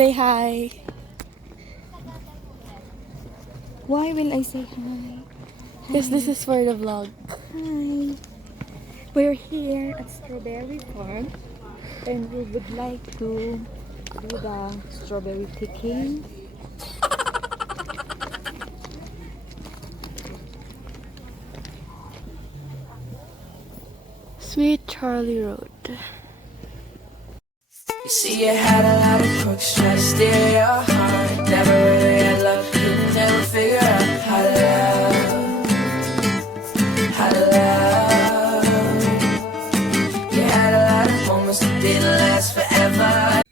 Say hi. Why will I say hi? Because this is for the vlog. Hi. We're here at Strawberry Farm and we would like to do the strawberry picking. Sweet Charlie Road. See, you had a lot of crooks try to steal your heart. Never really had love, couldn't never figure out how to love. How to love. You had a lot of moments that didn't last forever.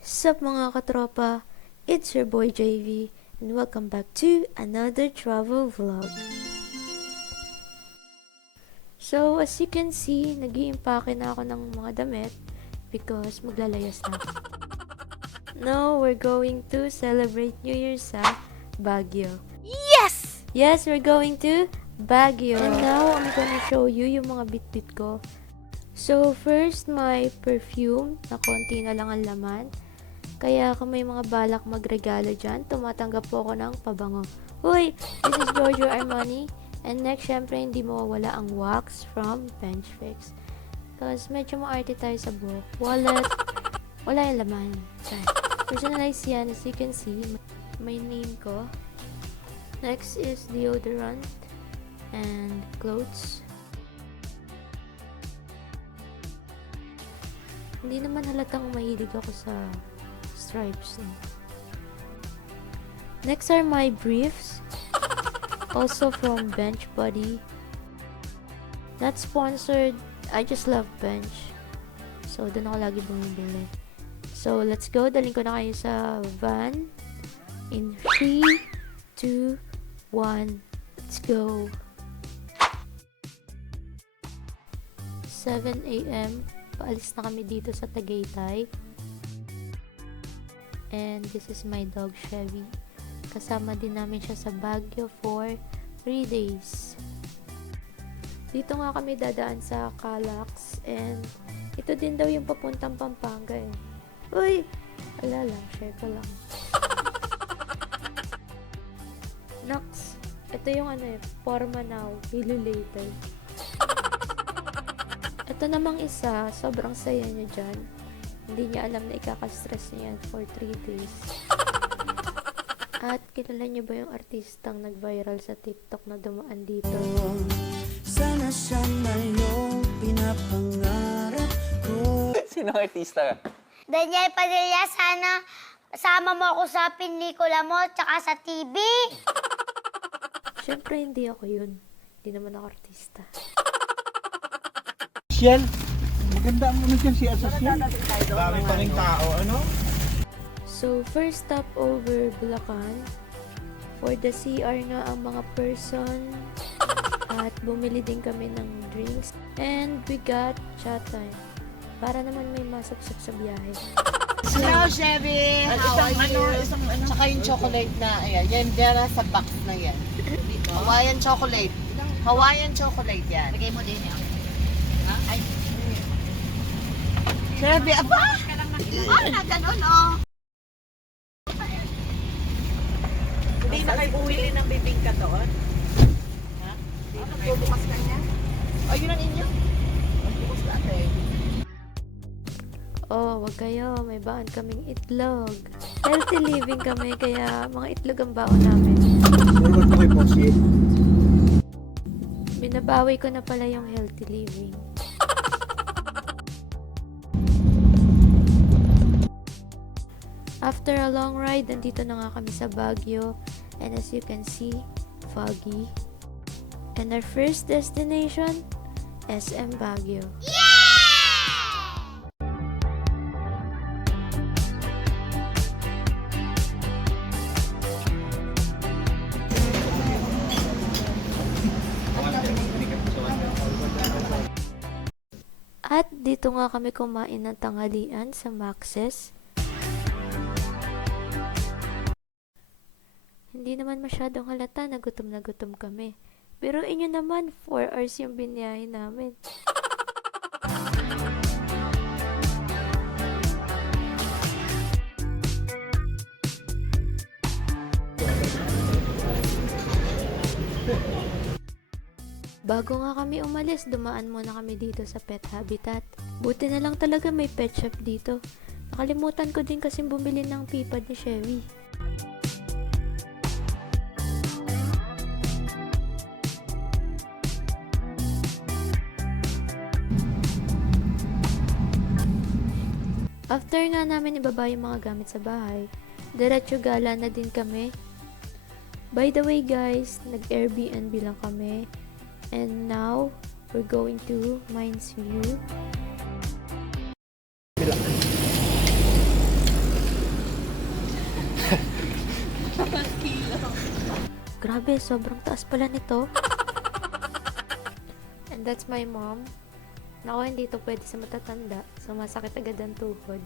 Sup mga katropa, it's your boy JV and welcome back to another travel vlog. So, as you can see, nag na ako ng mga damit because maglalayas na. Now, we're going to celebrate New Year sa Baguio. Yes! Yes, we're going to Baguio. And now, I'm gonna show you yung mga bit-bit ko. So, first, my perfume na konti na lang ang laman. Kaya kung may mga balak magregalo dyan, tumatanggap po ako ng pabango. Uy! This is Giorgio Armani. And next, syempre, hindi mawawala ang wax from Benchfix. Because medyo maarte tayo sa buhok. Wallet, wala yung laman. Personalize yan. As you can see, may name ko. Next is deodorant and clothes. Hindi naman halatang mahilig ako sa stripes. No? Next are my briefs. Also from Bench Buddy. Not sponsored. I just love Bench. So, doon ako lagi bumibili. So, let's go. Daling ko na kayo sa van. In 3, 2, 1. Let's go. 7 a.m. Paalis na kami dito sa Tagaytay. And this is my dog Chevy. Kasama din namin siya sa Baguio for 3 days. Dito nga kami dadaan sa Calax and ito din daw yung papuntang Pampanga eh. Uy! Wala lang, share ko lang. Nox, ito yung ano eh, forma now, Hilo later. Ito namang isa, sobrang saya niya dyan. Hindi niya alam na ikaka-stress niya yan for 3 days. At kilala niyo ba yung artistang nag-viral sa TikTok na dumaan dito? Sana siya na yung pinapangarap ko. Sino ang artista ka? Daniel Padilla, sana sama mo ako sa pelikula mo tsaka sa TV. Siyempre, hindi ako yun. Hindi naman ako artista. Shell. Maganda mo naman si Asasyan. Dami pa rin tao, ano? So, first stop over Bulacan. For the CR nga ang mga person. At bumili din kami ng drinks. And we got chat time. Para naman may masapsap sa biyahe. Hello, Chevy! How are you? Tsaka yung chocolate na, ayan, yan, dera sa box na yan. Hawaiian chocolate. Hawaiian chocolate yan. Bigay mo din yan. Ha? Ay. Chevy, aba! Ah, na ganun, oh. Hindi na kayo bumili ng bibingka doon? Ha? Bubukas ka niya? Ayun ang inyo? Bubukas na eh. Oh, wag kayo. May baon kaming itlog. Healthy living kami, kaya mga itlog ang baon namin. Forward mo kay Posi. Binabawi ko na pala yung healthy living. After a long ride, nandito na nga kami sa Baguio. And as you can see, foggy. And our first destination, SM Baguio. At dito nga kami kumain ng tanghalian sa Maxes. Hindi naman masyadong halata na gutom na gutom kami. Pero inyo naman, 4 hours yung biniyahe namin. Bago nga kami umalis, dumaan muna kami dito sa pet habitat. Buti na lang talaga may pet shop dito. Nakalimutan ko din kasi bumili ng pipad ni Chevy. After nga namin ibaba yung mga gamit sa bahay, diretso gala na din kami. By the way guys, nag-Airbnb lang kami. And now, we're going to Mines View. Grabe, sobrang taas pala nito. And that's my mom. Naku, hindi to pwede sa matatanda. Sumasakit agad ang tuhod.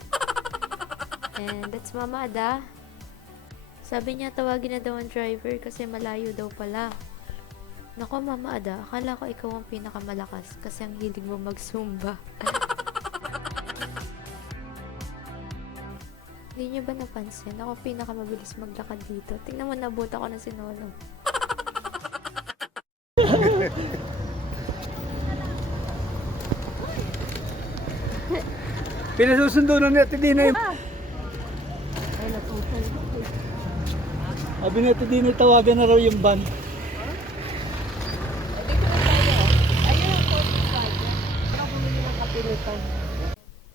And that's Mama Ada. Sabi niya tawagin na daw ang driver kasi malayo daw pala. Nako Mama Ada, akala ko ikaw ang pinakamalakas kasi ang hilig mo mag-zumba. Hindi niyo ba napansin? Ako pinakamabilis maglakad dito. Tingnan mo, nabot ako ng sinolo. Pinasusundo na ni Ate Dina yung... Sabi ni Ate Dina, tawagan na raw yung van.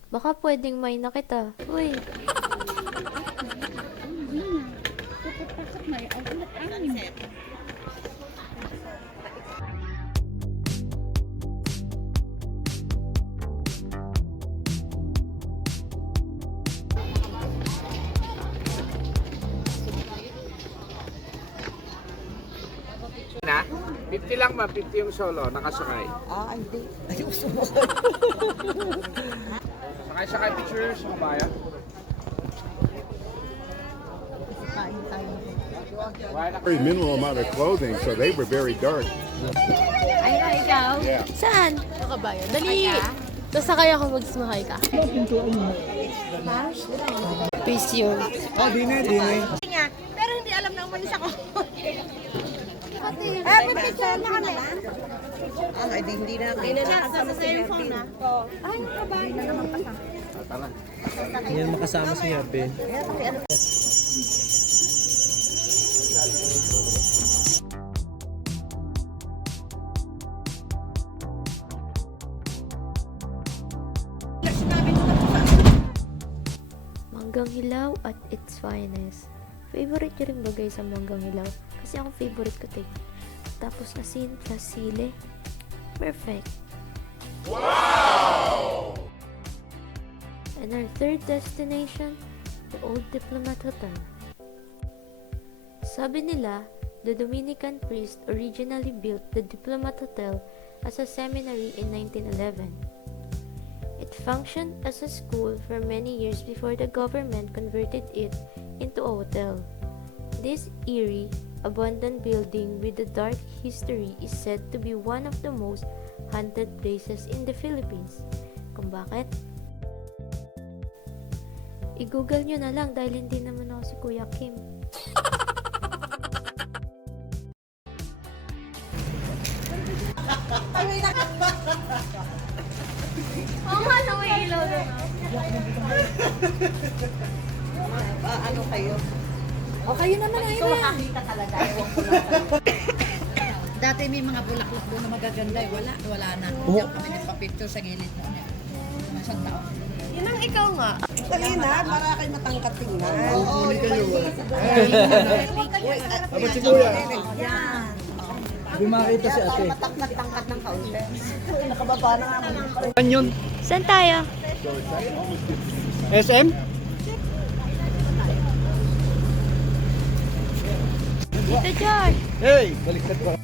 Baka pwedeng may na kita. Uy, na? 50 lang ma, 50 yung solo, nakasakay. Ah, hindi. Sakay-sakay picture sa kabayan. Why na very minimal amount of clothing, so they were very dark. Saan? Nakabayo. Dali! Sasakay ako magsumakay ka. Peace yun. Oh, Dina, Dina. Pero hindi alam na umalis ako. Eh, may picture na kami. Ah, hindi, hindi na. Hindi na na. Sa cellphone na. Ay, kabay. Yan makasama si Yabe. manggang hilaw at its finest. Favorite nyo rin ba guys ang manggang hilaw? Kasi ako favorite ko take. Tapos asin plus sile. Perfect. Wow! And our third destination, the Old Diplomat Hotel. Sabi nila, the Dominican priest originally built the Diplomat Hotel as a seminary in 1911. It functioned as a school for many years before the government converted it into a hotel. This eerie, abandoned building with a dark history is said to be one of the most haunted places in the Philippines. Kung bakit? I-google nyo na lang dahil hindi naman ako si Kuya Kim. Ah, ano kayo? O kayo naman ay Ito makakita talaga. Ewan ko lang sa'yo. Dati may mga bulaklak doon na magaganda eh. Wala, wala na. Diyan kami nagpa-picture sa gilid na. Isang taon. Yun ang ikaw nga. Kanina, para kayo matangkat tingnan. Oo, Dapat si Kuya. Hindi makita si Ate. Matangkat ng kaunti. Nakababa na nga. Saan yun? Saan tayo? SM? Dito, George! Hey! Baliktad pa.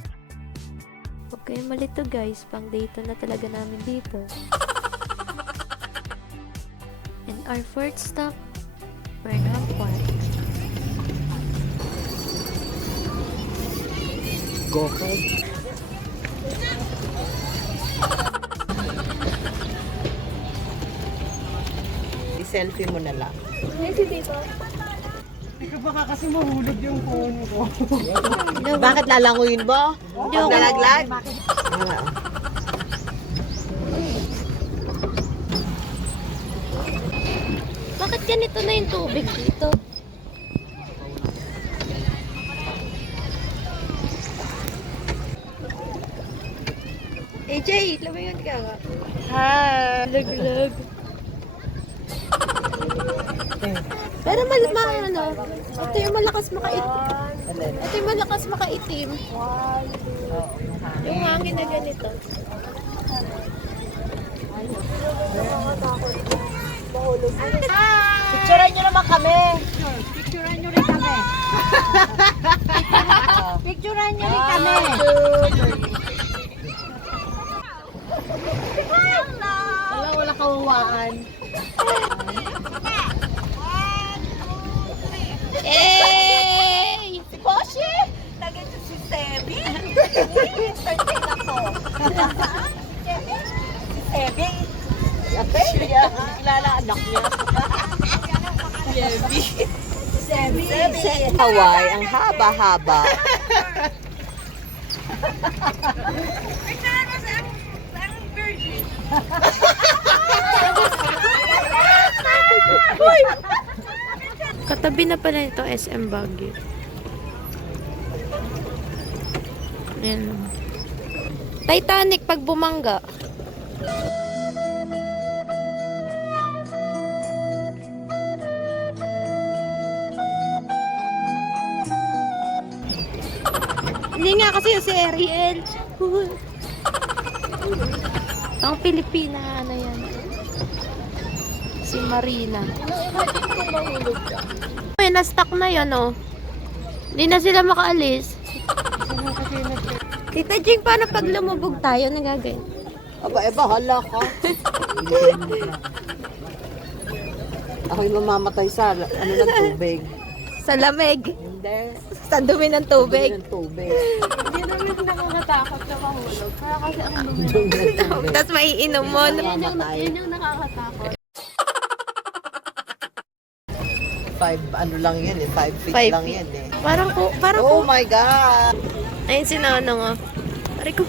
Huwag kayong malito guys, pang date na talaga namin dito. And our fourth stop, Burnham Park. Go I-selfie mo na lang. Bakit lalanguin mo? Pag nalaglag? Bakit ganito na yung tubig dito? AJ, lumayan ka nga. Hi! Laglag. Pero mal ma ano, ito yung malakas makaitim. Ito yung malakas makaitim. Yung hangin na ganito. Picturean nyo naman kami. Picturean nyo rin kami. Picturean nyo rin kami. Wala, wala kawawaan. Hey! Si Boshi! Naging si Sebi. Searching ako. Si Sebi. Ate, niya. Kilala anak niya. Sebi. Sebi. Sebi. Hawaii, ang haba-haba. Katabi na pala ito SM Baguio. Ayan lang. Titanic pag bumangga. Yung si Ariel. Ang Pilipina na yan. Si Marina. Ay, na-stuck na yan, oh. Hindi na sila makaalis. Tita Jing, paano pag lumubog tayo? Nagagay. Aba, eh, bahala ka. Ako'y mamamatay sa ano ng tubig. Sa lamig. Hindi. Sa dumi ng tubig. Ng tubig. Hindi namin nakakatakot na mahulog. Kaya kasi ang dumi. Tapos maiinom mo. Mamamatay. Yun yung nakakatakot. Five, ano lang yan eh. Five feet Five lang feet. yan eh. Parang ko, parang ko. Oh my God! Ayun si Nanong, oh. Pare ko.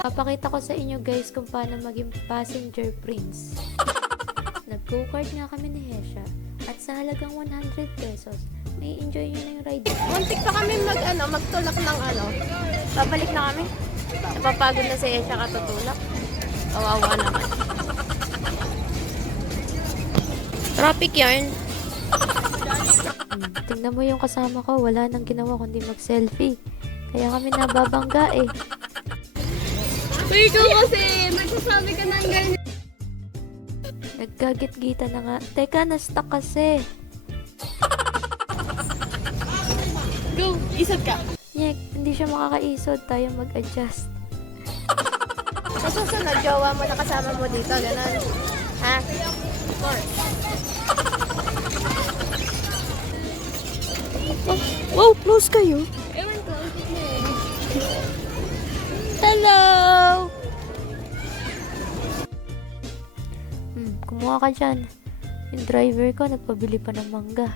Papakita ko sa inyo guys kung paano maging passenger prince. Nag-go-kart nga kami ni Hesha sa halagang 100 pesos, may enjoy nyo na yung ride. Muntik pa kami mag, ano, magtulak ng ano. Babalik na kami. Napapagod na si Hesha katutulak. Kawawa naman. Traffic yarn. Hmm, tingnan mo yung kasama ko, wala nang ginawa kundi mag-selfie. Kaya kami nababangga eh. Uy, ikaw kasi, nagsasabi ka ng ganyan. Naggagit-gita na nga. Teka, na-stuck kasi. Go, isad ka. Nyek, hindi siya makakaisod. Tayo mag-adjust. Sa susunod, jowa mo na kasama mo dito. Ganon. Ha? Of course. Oh, wow, close kayo. Kumuha ka dyan. Yung driver ko, nagpabili pa ng mangga.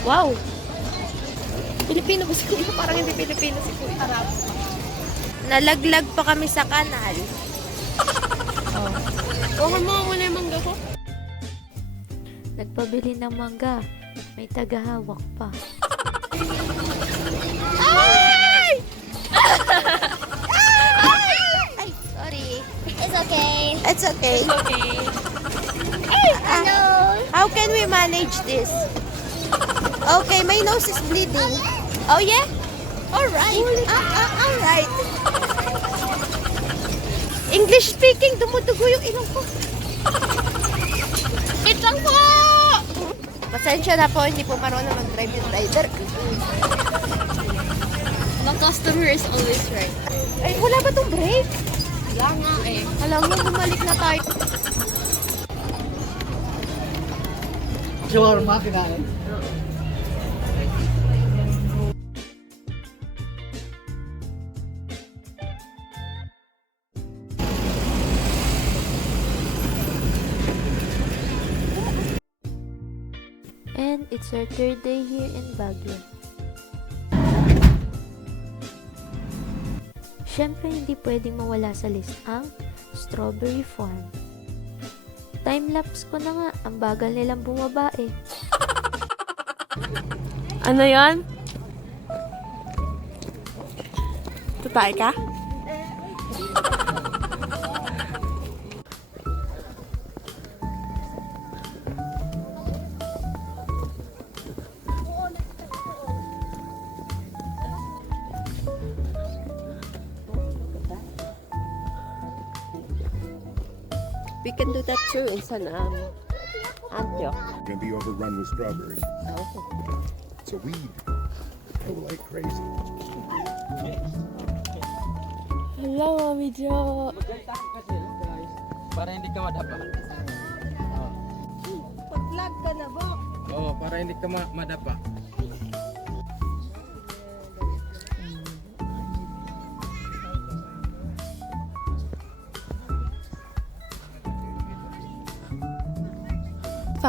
Wow! Pilipino ba si Kuya? Parang hindi Pilipino si Kuya. Nalaglag pa kami sa kanal. Kuha mo muna yung mangga ko. Nagpabili ng mangga. May tagahawak pa. It's okay. Okay. Hello. How can we manage this? Okay, my nose is bleeding. Oh yeah? Alright. Ah, ah, alright. English speaking, dumudugo yung ilong ko. Wait lang po! Pasensya na po, hindi po marunong mag-drive yung rider. The customer is always right. Ay, wala ba tong brake? Wala nga eh. Alam mo, bumalik na tayo. Shawarma, kinain. And it's our third day here in Baguio. Siyempre, hindi pwedeng mawala sa list ang Strawberry Farm. Time-lapse ko na nga, ang bagal nilang bumaba eh. Ano yon? Tutay ka? We that too in San um, Antioch. Gonna be overrun with strawberries. It's a weed. Grow like crazy. Hello, Mami Jo. Para hindi ka madapa. Pag-vlog ka na, Bok. Oo, para hindi ka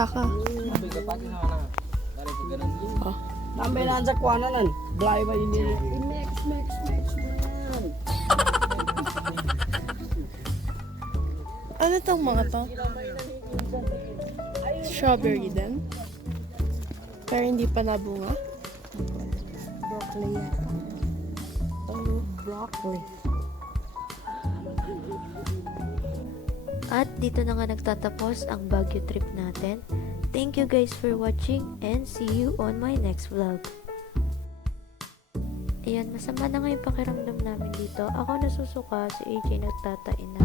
ma- madapa. Taka. Nambay na sa kuwananan. Blay ba yun yun? Mix, mix mo yan. Ano tong mga to? Strawberry din. Pero hindi pa nabunga. Broccoli yata. Oh, broccoli. At dito na nga nagtatapos ang Baguio trip natin. Thank you guys for watching and see you on my next vlog. Ayan, masama na nga yung pakiramdam namin dito. Ako nasusuka, si AJ nagtatain na.